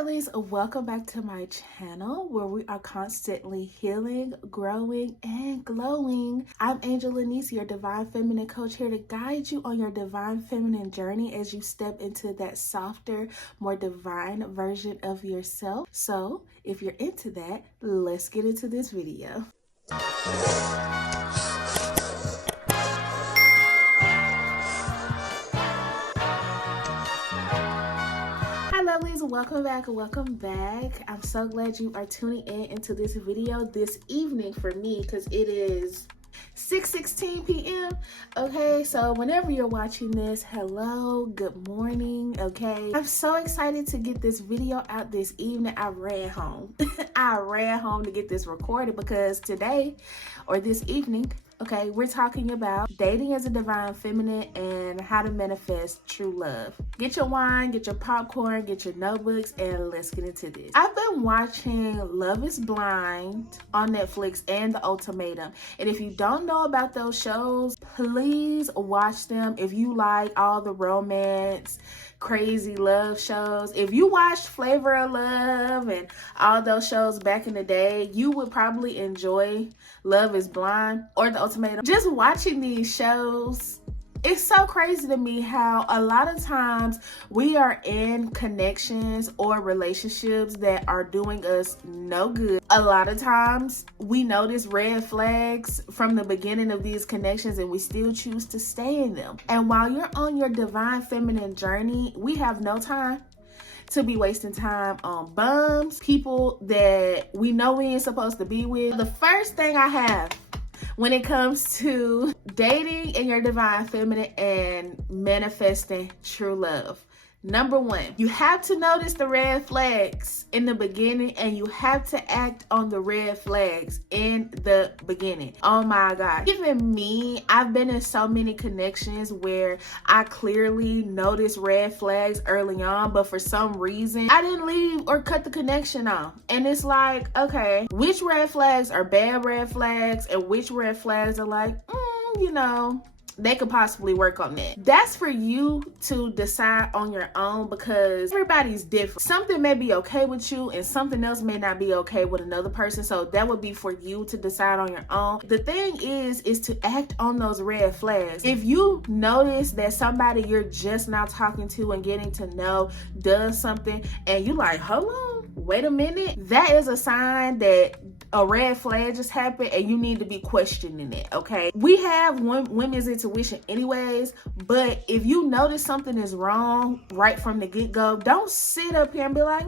lovelies, welcome back to my channel where we are constantly healing, growing, and glowing. I'm Angel.lenise, your divine feminine coach, here to guide you on your divine feminine journey as you step into that softer, more divine version of yourself. So if you're into that, let's get into this video. Hi lovelies, welcome back. I'm so glad you are tuning into this video this evening for me because it is 6:16 p.m. Okay, so whenever you're watching this, hello, good morning. Okay, I'm so excited to get this video out this evening. I ran home. I ran home to get this recorded because today or this evening, okay, we're talking about dating as a divine feminine and how to manifest true love. Get your wine, get your popcorn, get your notebooks, and let's get into this. I've been watching Love is Blind on Netflix and The Ultimatum. And if you don't know about those shows, please watch them. If you like all the romance, crazy love shows, if you watched Flavor of Love and all those shows back in the day, you would probably enjoy Love is Blind or The Ultimatum. Just watching these shows, it's so crazy to me how a lot of times we are in connections or relationships that are doing us no good. A lot of times we notice red flags from the beginning of these connections and we still choose to stay in them. And while you're on your divine feminine journey, we have no time to be wasting time on bums, people that we know we ain't supposed to be with. The first thing I have when it comes to dating in your divine feminine and manifesting true love, number one, you have to notice the red flags in the beginning and you have to act on the red flags in the beginning. Oh my God. Even me, I've been in so many connections where I clearly noticed red flags early on, but for some reason, I didn't leave or cut the connection off. And it's like, okay, which red flags are bad red flags and which red flags are like, you know, they could possibly work on that. That's for you to decide on your own because everybody's different. Something may be okay with you and something else may not be okay with another person. So that would be for you to decide on your own. The thing is to act on those red flags. If you notice that somebody you're just now talking to and getting to know does something and you like, hold on, wait a minute, that is a sign that a red flag just happened and you need to be questioning it, okay? We have women's intuition anyways, but if you notice something is wrong right from the get-go, don't sit up here and be like,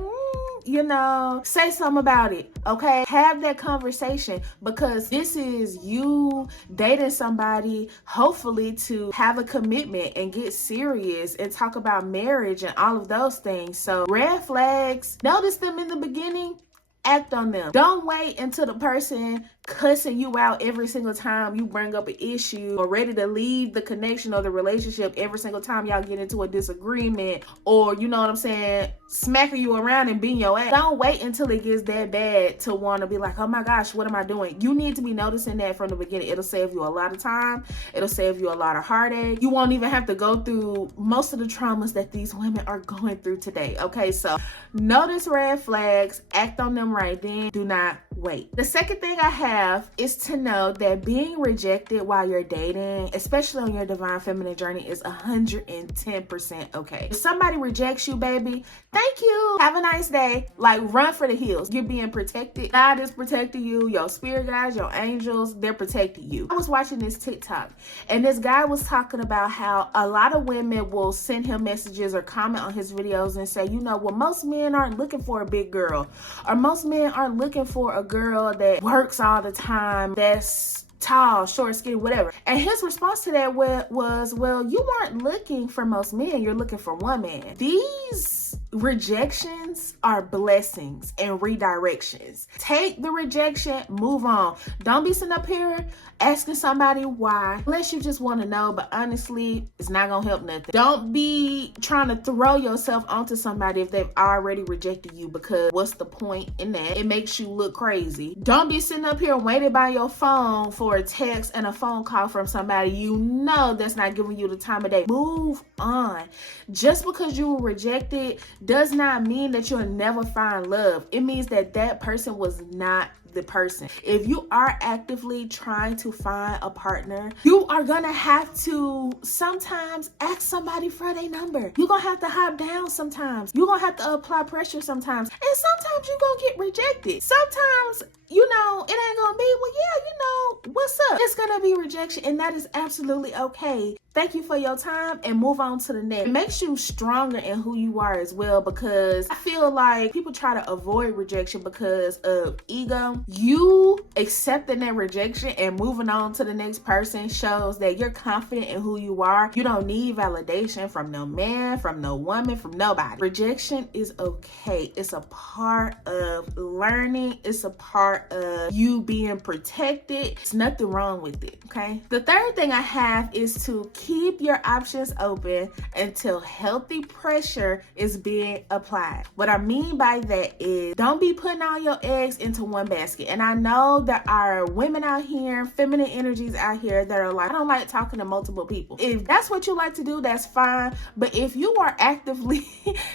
you know, say something about it, okay? Have that conversation because this is you dating somebody, hopefully to have a commitment and get serious and talk about marriage and all of those things. So red flags, notice them in the beginning, act on them. Don't wait until the person cussing you out every single time you bring up an issue or ready to leave the connection or the relationship every single time y'all get into a disagreement or, you know what I'm saying, smacking you around and beating your ass. Don't wait until it gets that bad to want to be like, oh my gosh, what am I doing? You need to be noticing that from the beginning. It'll save you a lot of time. It'll save you a lot of heartache. You won't even have to go through most of the traumas that these women are going through today. Okay, so notice red flags, act on them right then. Do not wait. The second thing I have is to know that being rejected while you're dating, especially on your divine feminine journey, is 110% okay. If somebody rejects you, baby, thank you. Have a nice day. Like, run for the hills. You're being protected. God is protecting you. Your spirit guides, your angels, they're protecting you. I was watching this TikTok and this guy was talking about how a lot of women will send him messages or comment on his videos and say, you know, well, most men aren't looking for a big girl, or most men aren't looking for a girl that works all the time, that's tall, short, skinny, whatever. And his response to that was, well, you weren't looking for most men, you're looking for one man. These rejections are blessings and redirections. Take the rejection, move on. Don't be sitting up here asking somebody why, unless you just want to know, but honestly, it's not gonna help nothing. Don't be trying to throw yourself onto somebody if they've already rejected you, because what's the point in that? It makes you look crazy. Don't be sitting up here waiting by your phone for a text and a phone call from somebody you know that's not giving you the time of day. Move on. Just because you were rejected does not mean that you'll never find love. It means that that person was not the person. If you are actively trying to find a partner, you are gonna have to sometimes ask somebody for their number. You're gonna have to hop down sometimes. You're gonna have to apply pressure sometimes. And sometimes you're gonna get rejected. Sometimes, you know, it ain't gonna be, well, yeah, you know, what's up? It's gonna be rejection, and that is absolutely okay. Thank you for your time, and move on to the next. It makes you stronger in who you are as well, because I feel like people try to avoid rejection because of ego. You accepting that rejection and moving on to the next person shows that you're confident in who you are. You don't need validation from no man, from no woman, from nobody. Rejection is okay. It's a part of learning. It's a part of you being protected. There's nothing wrong with it, okay? The third thing I have is to keep your options open until healthy pressure is being applied. What I mean by that is, don't be putting all your eggs into one basket. And I know there are women out here, feminine energies out here that are like, I don't like talking to multiple people. If that's what you like to do, that's fine. But if you are actively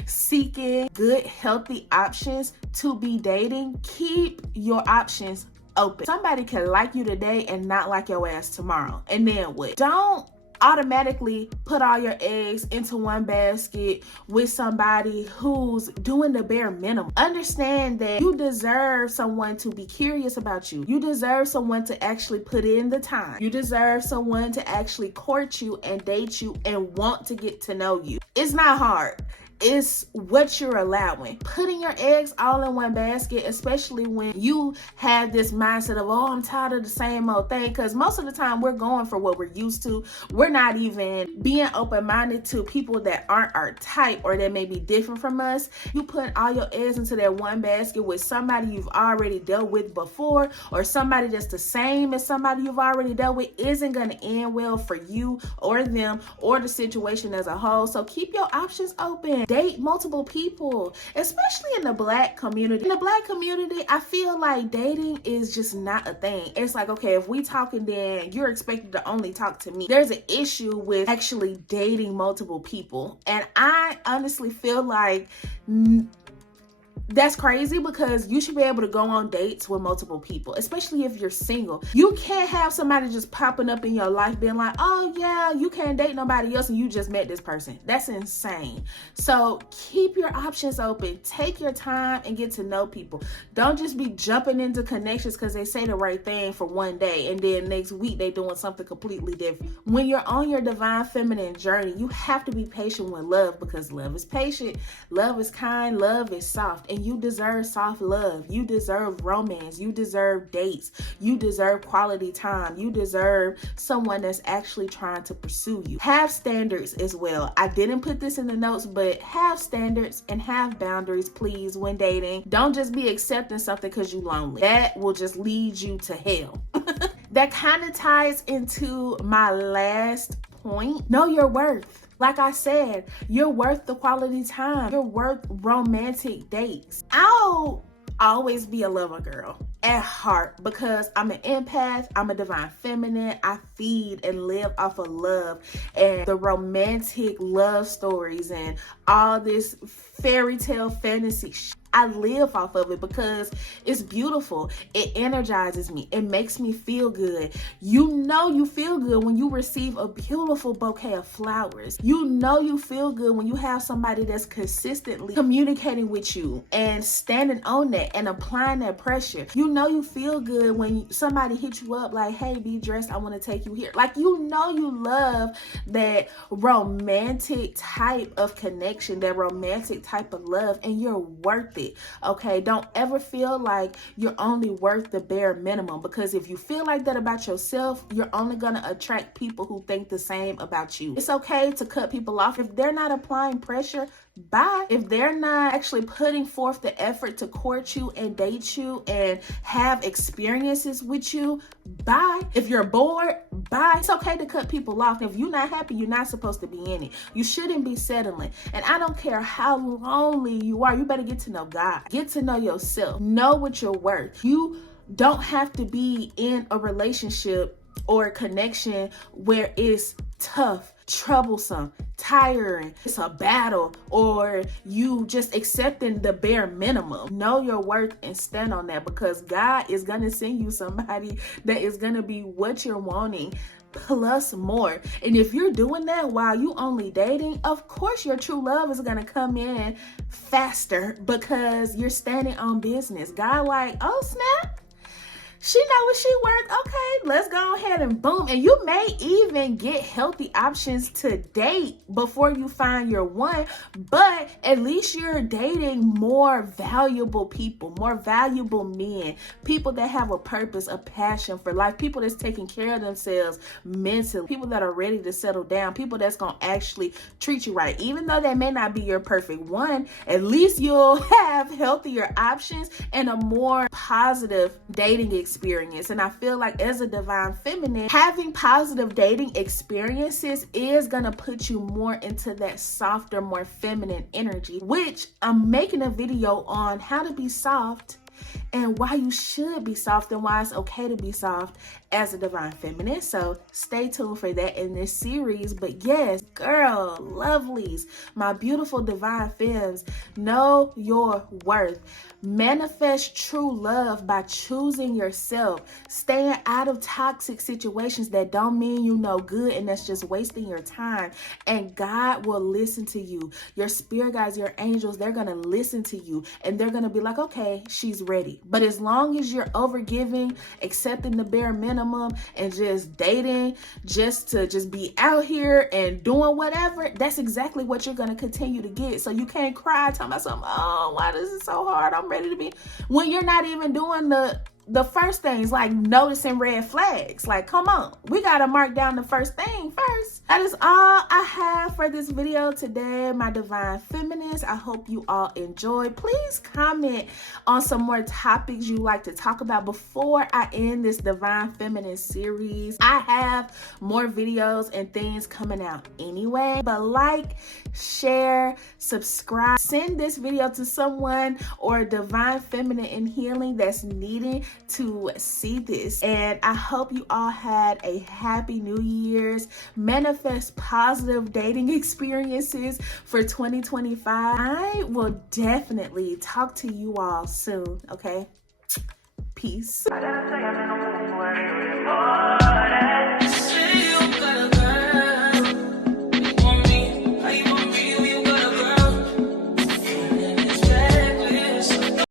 seeking good, healthy options to be dating, keep your options open. Somebody can like you today and not like your ass tomorrow. And then what? Don't automatically put all your eggs into one basket with somebody who's doing the bare minimum. Understand that you deserve someone to be curious about you. You deserve someone to actually put in the time. You deserve someone to actually court you and date you and want to get to know you. It's not hard. It's what you're allowing. Putting your eggs all in one basket, especially when you have this mindset of, oh, I'm tired of the same old thing, because most of the time we're going for what we're used to. We're not even being open-minded to people that aren't our type or that may be different from us. You put all your eggs into that one basket with somebody you've already dealt with before, or somebody that's the same as somebody you've already dealt with, isn't going to end well for you or them or the situation as a whole. So keep your options open. Date multiple people, especially in the Black community. In the Black community, I feel like dating is just not a thing. It's like, okay, if we talking, then you're expected to only talk to me. There's an issue with actually dating multiple people. And I honestly feel like that's crazy, because you should be able to go on dates with multiple people, especially if you're single. You can't have somebody just popping up in your life being like, oh yeah, you can't date nobody else and you just met this person. That's insane. So keep your options open. Take your time and get to know people. Don't just be jumping into connections because they say the right thing for one day and then next week they doing something completely different. When you're on your divine feminine journey, you have to be patient with love, because love is patient, love is kind, love is soft. And you deserve soft love. You deserve romance. You deserve dates. You deserve quality time. You deserve someone that's actually trying to pursue you. Have standards as well. I didn't put this in the notes, but have standards and have boundaries, please, when dating. Don't just be accepting something because you're lonely. That will just lead you to hell. That kind of ties into my last point. Know your worth. Like I said, you're worth the quality time. You're worth romantic dates. I'll always be a lover girl at heart, because I'm an empath. I'm a divine feminine. I feed and live off of love and the romantic love stories and all this fairy tale fantasy I live off of it because it's beautiful. It energizes me. It makes me feel good. You know you feel good when you receive a beautiful bouquet of flowers. You know you feel good when you have somebody that's consistently communicating with you and standing on that and applying that pressure. You know you feel good when somebody hits you up like, hey, be dressed, I want to take you here. Like, you know you love that romantic type of connection, that romantic type of love, and you're worth it. it. Okay, don't ever feel like you're only worth the bare minimum, because if you feel like that about yourself, you're only gonna attract people who think the same about you. It's okay to cut people off if they're not applying pressure. Bye. If they're not actually putting forth the effort to court you and date you and have experiences with you, bye. If you're bored, bye. It's okay to cut people off. If you're not happy, you're not supposed to be in it. You shouldn't be settling. And I don't care how lonely you are, you better get to know God. Get to know yourself. Know what you're worth. You don't have to be in a relationship or a connection where it's tough, troublesome, tiring, it's a battle, or you just accepting the bare minimum. Know your worth and stand on that, because God is gonna send you somebody that is gonna be what you're wanting plus more. And if you're doing that while you only dating, of course your true love is gonna come in faster, because you're standing on business. God like, oh snap, she know what she worth. Okay, let's go ahead and boom. And you may even get healthy options to date before you find your one, but at least you're dating more valuable people, more valuable men, people that have a purpose, a passion for life, people that's taking care of themselves mentally, people that are ready to settle down, people that's gonna actually treat you right. Even though that may not be your perfect one, at least you'll have healthier options and a more positive dating experience. And I feel like as a divine feminine, having positive dating experiences is gonna put you more into that softer, more feminine energy, which I'm making a video on how to be soft and why you should be soft and why it's okay to be soft as a divine feminine. So stay tuned for that in this series. But yes, girl, lovelies, my beautiful divine femmes, know your worth. Manifest true love by choosing yourself, staying out of toxic situations that don't mean you no good and that's just wasting your time. And God will listen to you. Your spirit guides, your angels, they're gonna listen to you and they're gonna be like, okay, she's ready. But as long as you're overgiving, accepting the bare minimum, and just dating just to just be out here and doing whatever, that's exactly what you're gonna continue to get. So you can't cry talking about something, oh, why is it so hard? I'm ready to be, when you're not even doing the first things, like noticing red flags. Like, come on, we gotta mark down the first thing first. That is all I have for this video today, my divine feminists. I hope you all enjoyed. Please comment on some more topics you like to talk about before I end this divine feminine series. I have more videos and things coming out anyway, but like, share, subscribe, send this video to someone or a divine feminine in healing that's needing to see this. And I hope you all had a happy New Year's. Manifest positive dating experiences for 2025. I will definitely talk to you all soon, okay? Peace.